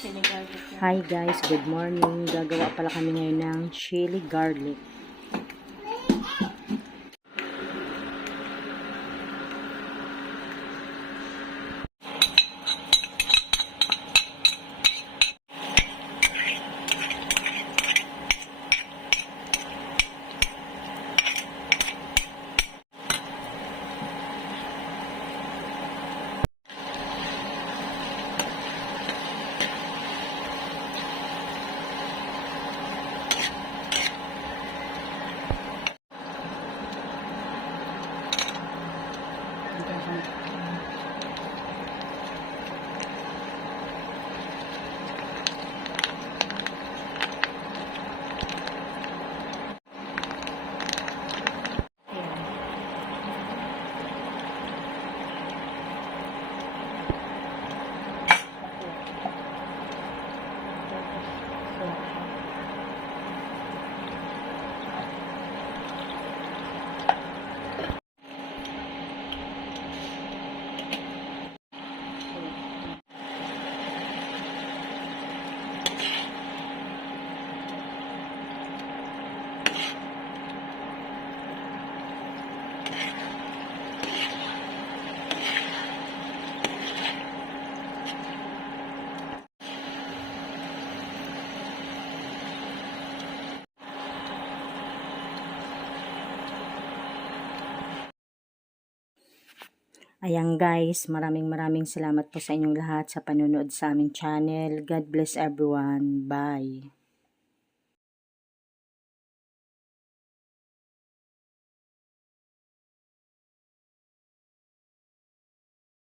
Chili garlic yan. Hi guys, good morning. Gagawa pala kami ngayon ng chili garlic. Ayan guys, maraming salamat po sa inyong lahat sa panonood sa aming channel. God bless everyone. Bye.